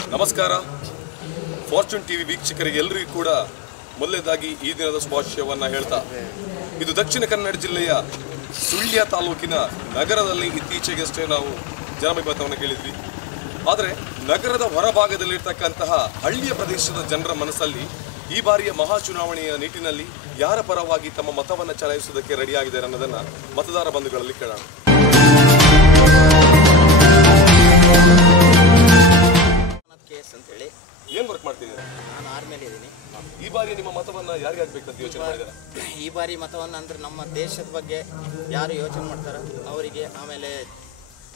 ನಮಸ್ಕಾರ. Fortune TV ವೀಕ್ಷಕರಿಗೆ ಎಲ್ಲರಿಗೂ ಕೂಡ ಮೊದಲನೇದಾಗಿ ಈ ದಿನದ ಶುಭಾಶಯವನ್ನು ಹೇಳ್ತಾ, ಇದು ದಕ್ಷಿಣ ಕನ್ನಡ ಜಿಲ್ಲೆಯ ಸುಳ್ಯ ತಾಲೂಕಿನ ನಗರದಲ್ಲಿ ಇತ್ತೀಚೆಗಷ್ಟೇ ನಾವು ಜನಮತವನ್ನು ಕೇಳಿದ್ವಿ. ಆದರೆ ನಗರದ ಹೊರಭಾಗದಲ್ಲಿರ್ತಕ್ಕಂತಹ ಹಳ್ಳಿಯ ಪ್ರದೇಶದ ಜನರ ಮನಸ್ಸಲ್ಲಿ ಈ ಬಾರಿಯ ಮಹಾ ಚುನಾವಣೆಯ ನಿಟ್ಟಿನಲ್ಲಿ ಯಾರ ಪರವಾಗಿ ತಮ್ಮ ಮತವನ್ನು ಚಲಾಯಿಸುವುದಕ್ಕೆ ರೆಡಿಯಾಗಿದ್ದಾರೆ ಅನ್ನೋದನ್ನು ಮತದಾರ ಬಂಧುಗಳಲ್ಲಿ ಕೇಳೋಣ. ಅಂತೇಳಿ ಏನು ವರ್ಕ್ ಮಾಡ್ತಿದ್ದೀರಾ? ನಾನು ಆರ್ಮಿಯಲ್ಲಿ ಇದ್ದೀನಿ. ಈ ಬಾರಿ ನಿಮ್ಮ ಮತವನ್ನು ಯಾರಿಗೆ ಹಾಕಬೇಕಂತ ಯೋಚನೆ ಮಾಡಿದ್ದಾರೆ? ಈ ಬಾರಿ ಮತವನ್ನು ಅಂದರೆ ನಮ್ಮ ದೇಶದ ಬಗ್ಗೆ ಯಾರು ಯೋಚನೆ ಮಾಡ್ತಾರೆ ಅವರಿಗೆ, ಆಮೇಲೆ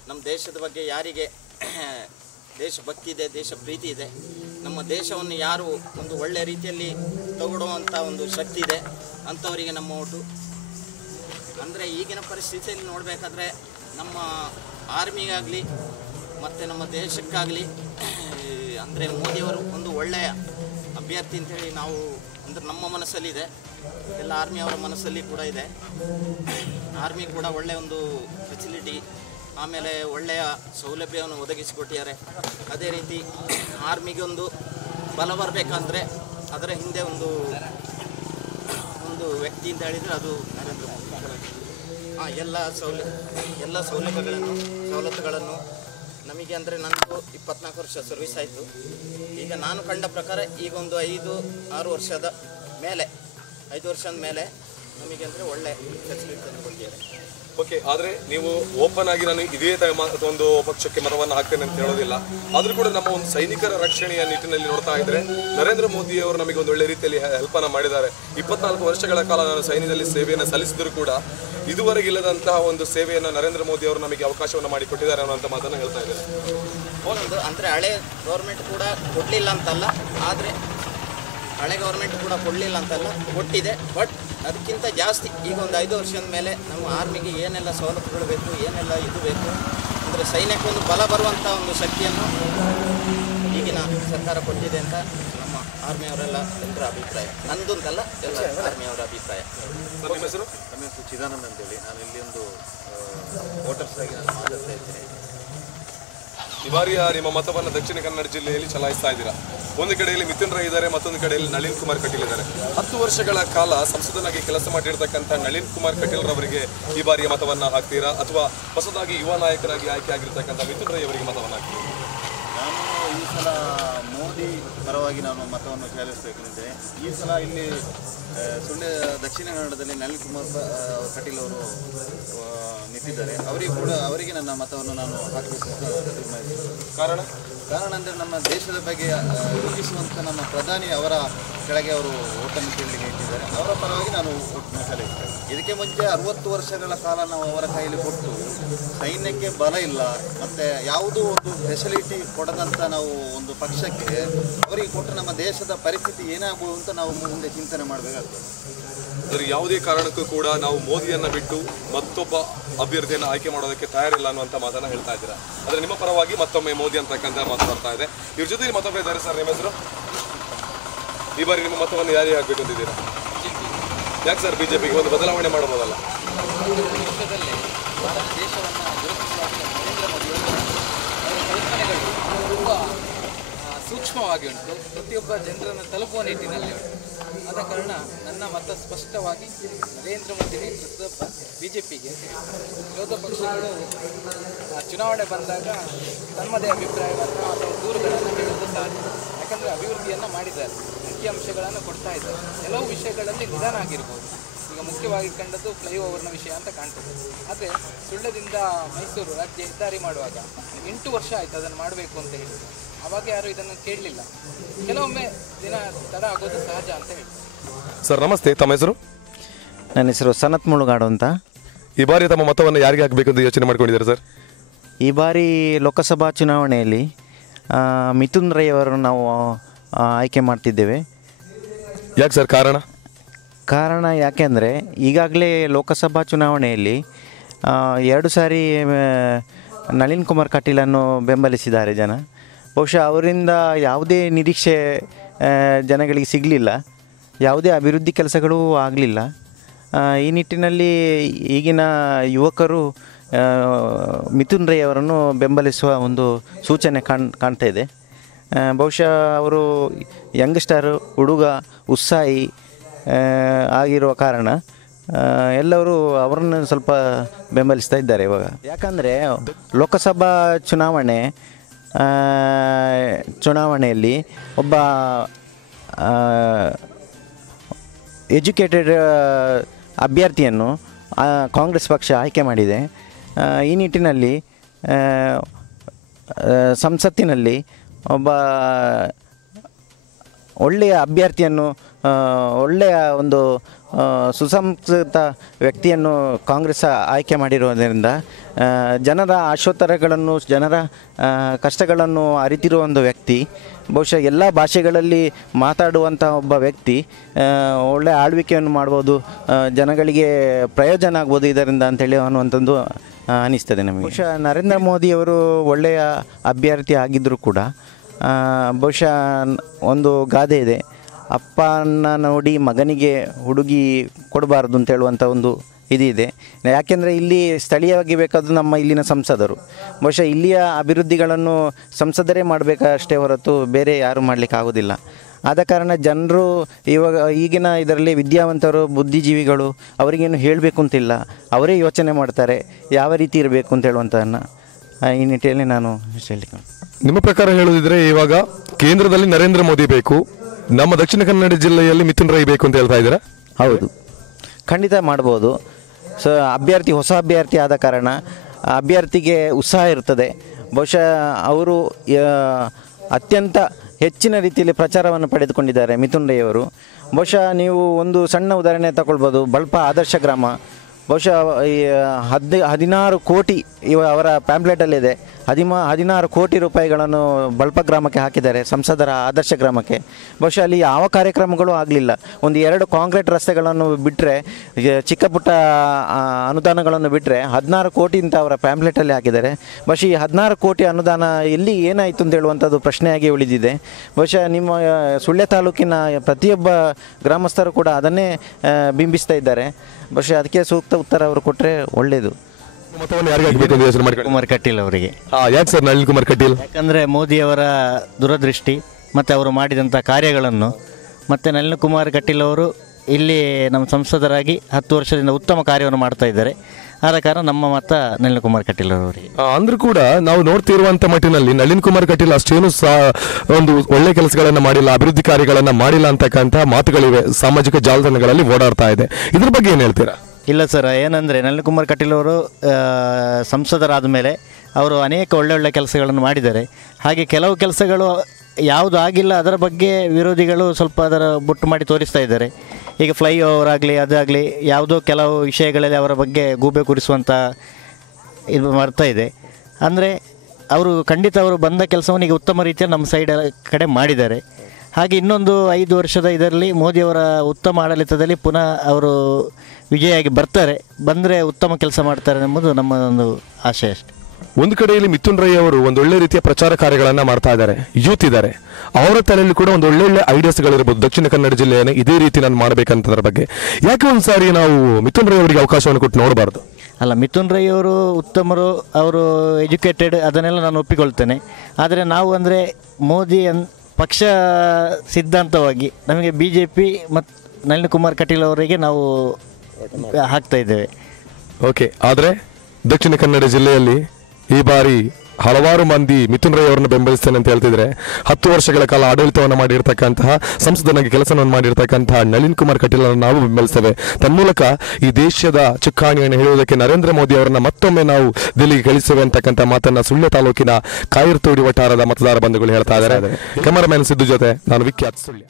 ನಮ್ಮ ದೇಶದ ಬಗ್ಗೆ ಯಾರಿಗೆ ದೇಶಭಕ್ತಿ ಇದೆ, ದೇಶ ಪ್ರೀತಿ ಇದೆ, ನಮ್ಮ ದೇಶವನ್ನು ಯಾರು ಒಂದು ಒಳ್ಳೆಯ ರೀತಿಯಲ್ಲಿ ತಗೊಳ್ಳುವಂಥ ಒಂದು ಶಕ್ತಿ ಇದೆ ಅಂಥವರಿಗೆ ನಮ್ಮ ಓಟು. ಅಂದರೆ ಈಗಿನ ಪರಿಸ್ಥಿತಿಯಲ್ಲಿ ನೋಡಬೇಕಾದ್ರೆ ನಮ್ಮ ಆರ್ಮಿಗಾಗಲಿ ಮತ್ತು ನಮ್ಮ ದೇಶಕ್ಕಾಗಲಿ ಅಂದರೆ ಮೋದಿಯವರು ಒಂದು ಒಳ್ಳೆಯ ಅಭ್ಯರ್ಥಿ ಅಂತೇಳಿ ನಾವು ಅಂದರೆ ನಮ್ಮ ಮನಸ್ಸಲ್ಲಿದೆ, ಎಲ್ಲ ಆರ್ಮಿಯವರ ಮನಸ್ಸಲ್ಲಿ ಕೂಡ ಇದೆ. ಆರ್ಮಿ ಕೂಡ ಒಳ್ಳೆಯ ಒಂದು ಫೆಸಿಲಿಟಿ, ಆಮೇಲೆ ಒಳ್ಳೆಯ ಸೌಲಭ್ಯವನ್ನು ಒದಗಿಸಿಕೊಟ್ಟಿದ್ದಾರೆ. ಅದೇ ರೀತಿ ಆರ್ಮಿಗೆ ಒಂದು ಬಲ ಬರಬೇಕಂದ್ರೆ ಅದರ ಹಿಂದೆ ಒಂದು ವ್ಯಕ್ತಿ ಅಂತ ಹೇಳಿದರೆ ಅದು ನರೇಂದ್ರ ಮೋದಿ. ಎಲ್ಲ ಸವಲತ್ತುಗಳನ್ನು ನಮಗೆ ಅಂದರೆ ನಂದು 24 ವರ್ಷ ಸರ್ವಿಸ್ ಆಯಿತು. ಈಗ ನಾನು ಕಂಡ ಪ್ರಕಾರ ಈಗ ಒಂದು 5-6 ವರ್ಷದ ಮೇಲೆ 5 ವರ್ಷದ ಮೇಲೆ ನಮಗೆ ಅಂದರೆ ಒಳ್ಳೆ ಫೆಸಿಲಿಟಿಯನ್ನು ಕೊಟ್ಟಿದ್ದಾರೆ. ಓಕೆ, ಆದರೆ ನೀವು ಓಪನ್ ಆಗಿ ನಾನು ಇದೇ ಒಂದು ಪಕ್ಷಕ್ಕೆ ಮತವನ್ನು ಹಾಕ್ತೇನೆ ಅಂತ ಹೇಳೋದಿಲ್ಲ. ಆದರೂ ಕೂಡ ನಮ್ಮ ಒಂದು ಸೈನಿಕರ ರಕ್ಷಣೆಯ ನಿಟ್ಟಿನಲ್ಲಿ ನೋಡ್ತಾ ಇದ್ರೆ ನರೇಂದ್ರ ಮೋದಿ ಅವರು ನಮಗೆ ಒಂದು ಒಳ್ಳೆ ರೀತಿಯಲ್ಲಿ ಹೆಲ್ಪನ್ನು ಮಾಡಿದ್ದಾರೆ. 24 ವರ್ಷಗಳ ಕಾಲ ನಾನು ಸೈನ್ಯದಲ್ಲಿ ಸೇವೆಯನ್ನು ಸಲ್ಲಿಸಿದ್ರು ಕೂಡ ಇದುವರೆಗೆ ಇಲ್ಲದಂತಹ ಒಂದು ಸೇವೆಯನ್ನು ನರೇಂದ್ರ ಮೋದಿ ಅವರು ನಮಗೆ ಅವಕಾಶವನ್ನು ಮಾಡಿಕೊಟ್ಟಿದ್ದಾರೆ ಅನ್ನೋಂಥ ಮಾತನ್ನು ಹೇಳ್ತಾ ಇದ್ದಾರೆ. ಒಂದು ಅಂದರೆ ಹಳೆ ಗೌರ್ಮೆಂಟ್ ಕೂಡ ಕೊಡಲಿಲ್ಲ ಅಂತಲ್ಲ, ಆದರೆ ಹಳೆ ಗೌರ್ಮೆಂಟ್ ಕೂಡ ಕೊಡಲಿಲ್ಲ ಅಂತಲ್ಲ, ಕೊಟ್ಟಿದೆ. ಬಟ್ ಅದಕ್ಕಿಂತ ಜಾಸ್ತಿ ಈಗ ಒಂದು 5 ವರ್ಷದ ಮೇಲೆ ನಮ್ಮ ಆರ್ಮಿಗೆ ಏನೆಲ್ಲ ಸವಲತ್ತುಗಳು ಬೇಕು, ಏನೆಲ್ಲ ಇದು ಬೇಕು ಅಂದರೆ ಸೈನ್ಯಕ್ಕೆ ಒಂದು ಬಲ ಬರುವಂಥ ಒಂದು ಶಕ್ತಿಯನ್ನು ಈಗಿನ ಸರ್ಕಾರ ಕೊಟ್ಟಿದೆ ಅಂತ ನಮ್ಮ ಆರ್ಮಿಯವರೆಲ್ಲ ಎಲ್ಲರ ಅಭಿಪ್ರಾಯ. ನಂದು ಅಂತಲ್ಲ, ಎಲ್ಲ ಆರ್ಮಿಯವರ ಅಭಿಪ್ರಾಯ. ನಿಮ್ಮ ಹೆಸರು? ನನ್ನ ಹೆಸರು ಚಿದಾನಂದ್ ಅಂತೇಳಿ. ನಾನು ಇಲ್ಲಿ ಒಂದು ವೋಟರ್ಸ್ ಆಗಿ ನಾನು ಮಾತಾಡ್ತಾ ಇದ್ದೇನೆ. ಈ ಬಾರಿಯ ನಿಮ್ಮ ಮತವನ್ನು ದಕ್ಷಿಣ ಕನ್ನಡ ಜಿಲ್ಲೆಯಲ್ಲಿ ಚಲಾಯಿಸ್ತಾ ಇದ್ದೀರಾ. ಒಂದು ಕಡೆಯಲ್ಲಿ ಮಿಥುನ್ ರೈ ಇದ್ದಾರೆ, ಮತ್ತೊಂದು ಕಡೆಯಲ್ಲಿ ನಳಿನ್ ಕುಮಾರ್ ಕಟೀಲ್ ಇದ್ದಾರೆ. 10 ವರ್ಷಗಳ ಕಾಲ ಸಂಸದನಾಗಿ ಕೆಲಸ ಮಾಡಿರ್ತಕ್ಕಂಥ ನಳಿನ್ ಕುಮಾರ್ ಕಟೀಲ್ ರವರಿಗೆ ಈ ಬಾರಿಯ ಮತವನ್ನು ಹಾಕ್ತೀರಾ, ಅಥವಾ ಹೊಸದಾಗಿ ಯುವ ನಾಯಕನಾಗಿ ಆಯ್ಕೆ ಆಗಿರ್ತಕ್ಕಂಥ ಮಿಥುನ್ ರೈ ಅವರಿಗೆ ಮತವನ್ನು ಹಾಕ್ತೀರಾ? ನಾನು ಈ ಸಲ ಮೋದಿ ಪರವಾಗಿ ನಾನು ಮತವನ್ನು ಚಲಾಯಿಸಬೇಕೆಂದಿದ್ದೆ. ಈ ಸಲ ಇಲ್ಲಿ ಸುಳ್ಯ ದಕ್ಷಿಣ ಕನ್ನಡದಲ್ಲಿ ನಳಿನ್ ಕುಮಾರ್ ಕಟೀಲ್ ಅವರು ನಿಂತಿದ್ದಾರೆ. ಅವರಿಗೆ ನನ್ನ ಮತವನ್ನು ನಾನು ಹಾಕಬೇಕು ಅಂತ ತೀರ್ಮಾನಿಸಿದೆ. ಕಾರಣ ಅಂದರೆ ನಮ್ಮ ದೇಶದ ಬಗ್ಗೆ ಯೋಚಿಸುವಂಥ ನಮ್ಮ ಪ್ರಧಾನಿ ಅವರ ಕೆಳಗೆ ಅವರು ಓಟನ್ನು ಕೇಳಲಿಕ್ಕೆ ಇಟ್ಟಿದ್ದಾರೆ. ಅವರ ಪರವಾಗಿ ನಾನು ಓಟನ್ನು ಚಲಾಯಿಸ್ತೇನೆ. ಇದಕ್ಕೆ ಮುಂಚೆ 60 ವರ್ಷಗಳ ಕಾಲ ನಾವು ಅವರ ಕೈಯಲ್ಲಿ ಕೊಟ್ಟು ಸೈನ್ಯಕ್ಕೆ ಬಲ ಇಲ್ಲ, ಮತ್ತು ಯಾವುದೂ ಒಂದು ಫೆಸಿಲಿಟಿ ಕೊಡದಂಥ ನಾವು ಒಂದು ಪಕ್ಷಕ್ಕೆ ಅವರಿಗೆ ಕೊಟ್ಟು ನಮ್ಮ ದೇಶದ ಪರಿಸ್ಥಿತಿ ಏನಾಗ್ಬೋದು ಅಂತ ನಾವು ಮುಂದೆ ಚಿಂತನೆ ಮಾಡಬೇಕಾಗ್ತದೆ. ಅಂದರೆ ಯಾವುದೇ ಕಾರಣಕ್ಕೂ ಕೂಡ ನಾವು ಮೋದಿಯನ್ನು ಬಿಟ್ಟು ಮತ್ತೊಬ್ಬ ಅಭ್ಯರ್ಥಿಯನ್ನು ಆಯ್ಕೆ ಮಾಡೋದಕ್ಕೆ ತಯಾರಿಲ್ಲ ಅನ್ನುವಂಥ ಮಾತನ್ನು ಹೇಳ್ತಾ ಇದ್ದೀರಾ. ಆದರೆ ನಿಮ್ಮ ಪರವಾಗಿ ಮತ್ತೊಮ್ಮೆ ಮೋದಿ ಅಂತಕ್ಕಂಥ ಮಾತು ಬರ್ತಾ ಇದೆ. ಇವ್ರ ಜೊತೆ ಮತ್ತೊಮ್ಮೆ ಇದ್ದಾರೆ ಸರ್. ನಿಮ್ಮ ಹೆಸರು? ಈ ಬಾರಿ ನಿಮ್ಮ ಮತವನ್ನು ಯಾರಿಗೆ ಹಾಕಬೇಕು ಅಂತಿದ್ದೀರಾ? ಯಾಕೆ ಸರ್ ಬಿಜೆಪಿಗೆ ಒಂದು ಬದಲಾವಣೆ ಮಾಡಬಹುದಲ್ಲ? ದೇಶದಲ್ಲಿ ಭಾರತ ದೇಶವನ್ನು ಗುರುತಿಸುವಾಗ ನರೇಂದ್ರ ಮೋದಿಯವರು ಅವರ ಕಲ್ಪನೆಗಳು ತುಂಬ ಸೂಕ್ಷ್ಮವಾಗಿ ಉಂಟು, ಪ್ರತಿಯೊಬ್ಬ ಜನರನ್ನು ತಲುಪುವ ನಿಟ್ಟಿನಲ್ಲಿ ಉಂಟು. ಆದ ಕಾರಣ ನನ್ನ ಮತ ಸ್ಪಷ್ಟವಾಗಿ ನರೇಂದ್ರ ಮೋದಿ ನೇತೃತ್ವದ BJPಗೆ. ವಿರೋಧ ಪಕ್ಷಗಳು ಚುನಾವಣೆ ಬಂದಾಗ ತಮ್ಮದೇ ಅಭಿಪ್ರಾಯವನ್ನು ಅಥವಾ ದೂರುಗಳನ್ನು ಹೇಳುವುದು ಸಾಧ್ಯ. ಯಾಕಂದರೆ ಅಭಿವೃದ್ಧಿಯನ್ನು ಮಾಡಿದ್ದಾರೆ, ಅಂಕಿಅಂಶಗಳನ್ನು ಕೊಡ್ತಾ ಇದ್ದಾರೆ. ಕೆಲವು ವಿಷಯಗಳಲ್ಲಿ ನಿಧಾನ ಆಗಿರ್ಬೋದು. ಈಗ ಮುಖ್ಯವಾಗಿ ಕಂಡದ್ದು ಫ್ಲೈಓವರ್ನ ವಿಷಯ ಅಂತ ಕಾಣ್ತದೆ. ಆದರೆ ಸುಳ್ಯದಿಂದ ಮೈಸೂರು ರಾಜ್ಯ ಹೆದ್ದಾರಿ ಮಾಡುವಾಗ 8 ವರ್ಷ ಆಯಿತು ಅದನ್ನು ಮಾಡಬೇಕು ಅಂತ ಹೇಳಿ. ಆವಾಗ ಯಾರು ಇದನ್ನು ಕೇಳಲಿಲ್ಲ. ಕೆಲವೊಮ್ಮೆ ದಿನ ತಡ ಆಗೋದು ಸಹಜ ಅಂತ ಹೇಳಿ. ಸರ್ ನಮಸ್ತೆ, ತಮ್ಮ ಹೆಸರು? ನನ್ನ ಹೆಸರು ಸನತ್ ಮುಳುಗಾಡು ಅಂತ. ಈ ಬಾರಿ ತಮ್ಮ ಮತವನ್ನು ಯಾರಿಗೆ ಹಾಕಬೇಕಂತ ಯೋಚನೆ ಮಾಡ್ಕೊಂಡಿದ್ದಾರೆ ಸರ್? ಈ ಬಾರಿ ಲೋಕಸಭಾ ಚುನಾವಣೆಯಲ್ಲಿ ಮಿಥುನ್ ರೈ ಅವರನ್ನು ನಾವು ಆಯ್ಕೆ ಮಾಡ್ತಿದ್ದೇವೆ. ಯಾಕೆ ಸರ್? ಕಾರಣ ಯಾಕೆಂದರೆ ಈಗಾಗಲೇ ಲೋಕಸಭಾ ಚುನಾವಣೆಯಲ್ಲಿ 2 ಸಾರಿ ನಳಿನ್ ಕುಮಾರ್ ಕಟೀಲನ್ನು ಬೆಂಬಲಿಸಿದ್ದಾರೆ ಜನ. ಬಹುಶಃ ಅವರಿಂದ ಯಾವುದೇ ನಿರೀಕ್ಷೆ ಜನಗಳಿಗೆ ಸಿಗಲಿಲ್ಲ, ಯಾವುದೇ ಅಭಿವೃದ್ಧಿ ಕೆಲಸಗಳೂ ಆಗಲಿಲ್ಲ. ಈ ನಿಟ್ಟಿನಲ್ಲಿ ಈಗಿನ ಯುವಕರು ಮಿಥುನ್ ರೈ ಅವರನ್ನು ಬೆಂಬಲಿಸುವ ಒಂದು ಸೂಚನೆ ಕಾಣ್ತಾ ಇದೆ. ಬಹುಶಃ ಅವರು ಯಂಗ್ಸ್ಟರ್ ಹುಡುಗ ಉತ್ಸಾಹಿ ಆಗಿರುವ ಕಾರಣ ಎಲ್ಲರೂ ಅವರನ್ನು ಸ್ವಲ್ಪ ಬೆಂಬಲಿಸ್ತಾ ಇದ್ದಾರೆ ಇವಾಗ. ಯಾಕಂದರೆ ಲೋಕಸಭಾ ಚುನಾವಣೆಯಲ್ಲಿ ಒಬ್ಬ ಎಜುಕೇಟೆಡ್ ಅಭ್ಯರ್ಥಿಯನ್ನು ಕಾಂಗ್ರೆಸ್ ಪಕ್ಷ ಆಯ್ಕೆ ಮಾಡಿದೆ. ಈ ನಿಟ್ಟಿನಲ್ಲಿ ಸಂಸತ್ತಿನಲ್ಲಿ ಒಬ್ಬ ಒಳ್ಳೆಯ ಅಭ್ಯರ್ಥಿಯನ್ನು, ಒಳ್ಳೆಯ ಒಂದು ಸುಸಂಸ್ಕೃತ ವ್ಯಕ್ತಿಯನ್ನು ಕಾಂಗ್ರೆಸ್ ಆಯ್ಕೆ ಮಾಡಿರುವುದರಿಂದ ಜನರ ಆಶೋತ್ತರಗಳನ್ನು, ಜನರ ಕಷ್ಟಗಳನ್ನು ಅರಿತಿರುವ ಒಂದು ವ್ಯಕ್ತಿ, ಬಹುಶಃ ಎಲ್ಲ ಭಾಷೆಗಳಲ್ಲಿ ಮಾತಾಡುವಂಥ ಒಬ್ಬ ವ್ಯಕ್ತಿ ಒಳ್ಳೆಯ ಆಳ್ವಿಕೆಯನ್ನು ಮಾಡ್ಬೋದು, ಜನಗಳಿಗೆ ಪ್ರಯೋಜನ ಆಗ್ಬೋದು ಇದರಿಂದ ಅಂತೇಳಿ ಅನ್ನುವಂಥದ್ದು ಅನಿಸ್ತದೆ ನಮಗೆ. ಬಹುಶಃ ನರೇಂದ್ರ ಮೋದಿಯವರು ಒಳ್ಳೆಯ ಅಭ್ಯರ್ಥಿ ಆಗಿದ್ದರೂ ಕೂಡ ಬಹುಶಃ ಒಂದು ಗಾದೆ ಇದೆ, ಅಪ್ಪನ ನೋಡಿ ಮಗನಿಗೆ ಹುಡುಗಿ ಕೊಡಬಾರ್ದು ಅಂತ ಹೇಳುವಂಥ ಒಂದು ಇದಿದೆ. ಯಾಕೆಂದರೆ ಇಲ್ಲಿ ಸ್ಥಳೀಯವಾಗಿ ಬೇಕಾದ್ದು ನಮ್ಮ ಇಲ್ಲಿನ ಸಂಸದರು. ಬಹುಶಃ ಇಲ್ಲಿಯ ಅಭಿವೃದ್ಧಿಗಳನ್ನು ಸಂಸದರೇ ಮಾಡಬೇಕಷ್ಟೇ ಹೊರತು ಬೇರೆ ಯಾರು ಮಾಡಲಿಕ್ಕೆ ಆಗೋದಿಲ್ಲ. ಆದ ಕಾರಣ ಜನರು ಈಗಿನ ಇದರಲ್ಲಿ ವಿದ್ಯಾವಂತರು, ಬುದ್ಧಿಜೀವಿಗಳು, ಅವರಿಗೇನು ಹೇಳಬೇಕು ಅಂತಿಲ್ಲ, ಅವರೇ ಯೋಚನೆ ಮಾಡ್ತಾರೆ ಯಾವ ರೀತಿ ಇರಬೇಕು ಅಂತ ಹೇಳುವಂಥದ್ದನ್ನು. ಈ ನಿಟ್ಟಿನಲ್ಲಿ ನಾನು ಹೇಳಲಿಕ್ಕೆ. ನಿಮ್ಮ ಪ್ರಕಾರ ಹೇಳುವುದಿದ್ರೆ ಇವಾಗ ಕೇಂದ್ರದಲ್ಲಿ ನರೇಂದ್ರ ಮೋದಿ ಬೇಕು, ನಮ್ಮ ದಕ್ಷಿಣ ಕನ್ನಡ ಜಿಲ್ಲೆಯಲ್ಲಿ ಮಿಥುನ್ ರೈ ಬೇಕು ಅಂತ ಹೇಳ್ತಾ ಇದ್ದೀರಾ? ಹೌದು, ಖಂಡಿತ ಮಾಡ್ಬೋದು. ಹೊಸ ಅಭ್ಯರ್ಥಿ ಆದ ಕಾರಣ ಅಭ್ಯರ್ಥಿಗೆ ಉತ್ಸಾಹ ಇರ್ತದೆ. ಬಹುಶಃ ಅವರು ಅತ್ಯಂತ ಹೆಚ್ಚಿನ ರೀತಿಯಲ್ಲಿ ಪ್ರಚಾರವನ್ನು ಪಡೆದುಕೊಂಡಿದ್ದಾರೆ ಮಿಥುನ್ ರೈ ಅವರು. ಬಹುಶಃ ನೀವು ಒಂದು ಸಣ್ಣ ಉದಾಹರಣೆ ತಗೊಳ್ಬೋದು. ಬಲ್ಪ ಆದರ್ಶ ಗ್ರಾಮ, ಬಹುಶಃ 16 ಕೋಟಿ ಅವರ ಪ್ಯಾಂಪ್ಲೆಟಲ್ಲಿದೆ. 16 ಕೋಟಿ ರೂಪಾಯಿಗಳನ್ನು ಬಲ್ಪ ಗ್ರಾಮಕ್ಕೆ ಹಾಕಿದ್ದಾರೆ, ಸಂಸದರ ಆದರ್ಶ ಗ್ರಾಮಕ್ಕೆ. ಬಹುಶಃ ಅಲ್ಲಿ ಯಾವ ಕಾರ್ಯಕ್ರಮಗಳು ಆಗಲಿಲ್ಲ. 1-2 ಕಾಂಕ್ರೀಟ್ ರಸ್ತೆಗಳನ್ನು ಬಿಟ್ಟರೆ, ಚಿಕ್ಕ ಪುಟ್ಟ ಅನುದಾನಗಳನ್ನು ಬಿಟ್ಟರೆ 16 ಕೋಟಿ ಅಂತ ಅವರ ಪ್ಯಾಂಪ್ಲೆಟಲ್ಲಿ ಹಾಕಿದ್ದಾರೆ. ಬಹುಶಃ ಈ 16 ಕೋಟಿ ಅನುದಾನ ಎಲ್ಲಿ ಏನಾಯಿತು ಅಂತ ಹೇಳುವಂಥದ್ದು ಪ್ರಶ್ನೆಯಾಗಿ ಉಳಿದಿದೆ. ಬಹುಶಃ ನಿಮ್ಮ ಸುಳ್ಯ ತಾಲೂಕಿನ ಪ್ರತಿಯೊಬ್ಬ ಗ್ರಾಮಸ್ಥರು ಕೂಡ ಅದನ್ನೇ ಬಿಂಬಿಸ್ತಾ ಇದ್ದಾರೆ. ಬಹುಶಃ ಅದಕ್ಕೆ ಸೂಕ್ತ ಉತ್ತರ ಅವರು ಕೊಟ್ಟರೆ ಒಳ್ಳೆಯದು. ಕುಮಾರ್ ಕಟೀಲ್ ಅವರಿಗೆ. ಯಾಕೆ ಸರ್ ನಳಿನ್ ಕುಮಾರ್ ಕಟೀಲ್? ಯಾಕಂದರೆ ಮೋದಿಯವರ ದೂರದೃಷ್ಟಿ ಮತ್ತು ಅವರು ಮಾಡಿದಂಥ ಕಾರ್ಯಗಳನ್ನು, ಮತ್ತು ನಳಿನ್ ಕುಮಾರ್ ಕಟೀಲ್ ಅವರು ಇಲ್ಲಿ ನಮ್ಮ ಸಂಸದರಾಗಿ 10 ವರ್ಷದಿಂದ ಉತ್ತಮ ಕಾರ್ಯವನ್ನು ಮಾಡ್ತಾ ಇದ್ದಾರೆ. ಆದ ಕಾರಣ ನಮ್ಮ ಮತ ನಳಿನ್ ಕುಮಾರ್ ಕಟೀಲ್ ಅವರಿಗೆ. ಅಂದ್ರೂ ಕೂಡ ನಾವು ನೋಡ್ತಿರುವಂಥ ಮಟ್ಟಿನಲ್ಲಿ ನಳಿನ್ ಕುಮಾರ್ ಕಟೀಲ್ ಅಷ್ಟೇನು ಒಂದು ಒಳ್ಳೆ ಕೆಲಸಗಳನ್ನು ಮಾಡಿಲ್ಲ, ಅಭಿವೃದ್ಧಿ ಕಾರ್ಯಗಳನ್ನು ಮಾಡಿಲ್ಲ ಅಂತಕ್ಕಂಥ ಮಾತುಗಳಿವೆ, ಸಾಮಾಜಿಕ ಜಾಲತಾಣಗಳಲ್ಲಿ ಓಡಾಡ್ತಾ ಇದೆ. ಇದ್ರ ಬಗ್ಗೆ ಏನು ಹೇಳ್ತೀರಾ? ಇಲ್ಲ ಸರ್, ಏನಂದರೆ ನಳಿನ್ ಕುಮಾರ್ ಕಟೀಲ್ ಅವರು ಸಂಸದರಾದ ಮೇಲೆ ಅವರು ಅನೇಕ ಒಳ್ಳೊಳ್ಳೆ ಕೆಲಸಗಳನ್ನು ಮಾಡಿದ್ದಾರೆ. ಹಾಗೆ ಕೆಲವು ಕೆಲಸಗಳು ಯಾವುದು ಆಗಿಲ್ಲ ಅದರ ಬಗ್ಗೆ ವಿರೋಧಿಗಳು ಸ್ವಲ್ಪ ಅದರ ಬೊಟ್ಟು ಮಾಡಿ ತೋರಿಸ್ತಾ ಇದ್ದಾರೆ. ಈಗ ಫ್ಲೈಓವರ್ ಆಗಲಿ ಅದಾಗಲಿ ಯಾವುದೋ ಕೆಲವು ವಿಷಯಗಳಲ್ಲಿ ಅವರ ಬಗ್ಗೆ ಗೂಬೆ ಕೂರಿಸುವಂಥ ಇದು ಮಾಡ್ತಾ ಇದೆ. ಅಂದರೆ ಅವರು ಖಂಡಿತ ಅವರು ಬಂದ ಕೆಲಸವನ್ನು ಈಗ ಉತ್ತಮ ರೀತಿಯಲ್ಲಿ ನಮ್ಮ ಸೈಡ್ ಕಡೆ ಮಾಡಿದ್ದಾರೆ. ಹಾಗೆ ಇನ್ನೊಂದು 5 ವರ್ಷದ ಇದರಲ್ಲಿ ಮೋದಿಯವರ ಉತ್ತಮ ಆಡಳಿತದಲ್ಲಿ ಪುನಃ ಅವರು ವಿಜಯಾಗಿ ಬಂದರೆ ಉತ್ತಮ ಕೆಲಸ ಮಾಡ್ತಾರೆ ಎಂಬುದು ನಮ್ಮ ಒಂದು ಆಶಯ ಅಷ್ಟೆ. ಒಂದು ಕಡೆಯಲ್ಲಿ ಮಿಥುನ್ ರೈ ಅವರು ಒಂದು ಒಳ್ಳೆ ರೀತಿಯ ಪ್ರಚಾರ ಕಾರ್ಯಗಳನ್ನು ಮಾಡ್ತಾ ಇದ್ದಾರೆ, ಯೂತ್ ಇದ್ದಾರೆ, ಅವರ ತಲೆಯಲ್ಲಿ ಕೂಡ ಒಂದು ಒಳ್ಳೊಳ್ಳೆ ಐಡಿಯಾಸ್ಗಳಿರ್ಬೋದು. ದಕ್ಷಿಣ ಕನ್ನಡ ಜಿಲ್ಲೆಯನ್ನು ಇದೇ ರೀತಿ ನಾನು ಮಾಡಬೇಕಂತದ್ರ ಬಗ್ಗೆ ಯಾಕೆ ಒಂದು ಸಾರಿ ನಾವು ಮಿಥುನ್ ರೈ ಅವರಿಗೆ ಅವಕಾಶವನ್ನು ಕೊಟ್ಟು ನೋಡಬಾರ್ದು? ಅಲ್ಲ, ಮಿಥುನ್ ರೈ ಅವರು ಉತ್ತಮರು, ಅವರು ಎಜುಕೇಟೆಡ್, ಅದನ್ನೆಲ್ಲ ನಾನು ಒಪ್ಪಿಕೊಳ್ತೇನೆ. ಆದರೆ ನಾವು ಅಂದರೆ ಮೋದಿ ಪಕ್ಷ ಸಿದ್ಧಾಂತವಾಗಿ ನಮಗೆ BJP ಮತ್ತು ನಳಿನ್ ಕುಮಾರ್ ಕಟೀಲ್ ಅವರಿಗೆ ನಾವು ಹಾಕ್ತಾ ಇದ್ದೇವೆ. ಓಕೆ, ಆದರೆ ದಕ್ಷಿಣ ಕನ್ನಡ ಜಿಲ್ಲೆಯಲ್ಲಿ ಈ ಬಾರಿ ಹಲವಾರು ಮಂದಿ ಮಿಥುನ್ ರೈ ಅವರನ್ನು ಬೆಂಬಲಿಸ್ತೇನೆ ಅಂತ ಹೇಳ್ತಿದ್ರೆ, 10 ವರ್ಷಗಳ ಕಾಲ ಆಡಳಿತವನ್ನು ಮಾಡಿರ್ತಕ್ಕಂತಹ, ಸಂಸದನಾಗಿ ಕೆಲಸವನ್ನು ಮಾಡಿರ್ತಕ್ಕಂತಹ ನಳಿನ್ ಕುಮಾರ್ ಕಟೀಲ್ ಅವರನ್ನು ನಾವು ಬೆಂಬಲಿಸ್ತೇವೆ. ತನ್ಮೂಲಕ ಈ ದೇಶದ ಚುಕ್ಕಾಣಿಯನ್ನು ಹೇಳುವುದಕ್ಕೆ ನರೇಂದ್ರ ಮೋದಿ ಅವರನ್ನ ಮತ್ತೊಮ್ಮೆ ನಾವು ದೆಹಲಿಗೆ ಕಳಿಸುವೆ ಅಂತಕ್ಕಂಥ ಮಾತನ್ನ ಸುಳ್ಯ ತಾಲೂಕಿನ ಕಾಯಿರ್ತೋಡಿ ವಠಾರದ ಮತದಾರ ಬಂಧುಗಳು ಹೇಳ್ತಾ ಇದ್ದಾರೆ. ಕ್ಯಾಮರಾಮ್ಯಾನ್ ಸಿದ್ದು ಜೊತೆ ನಾನು ವಿಖ್ಯಾತ್ ಸುಳ್ಯ.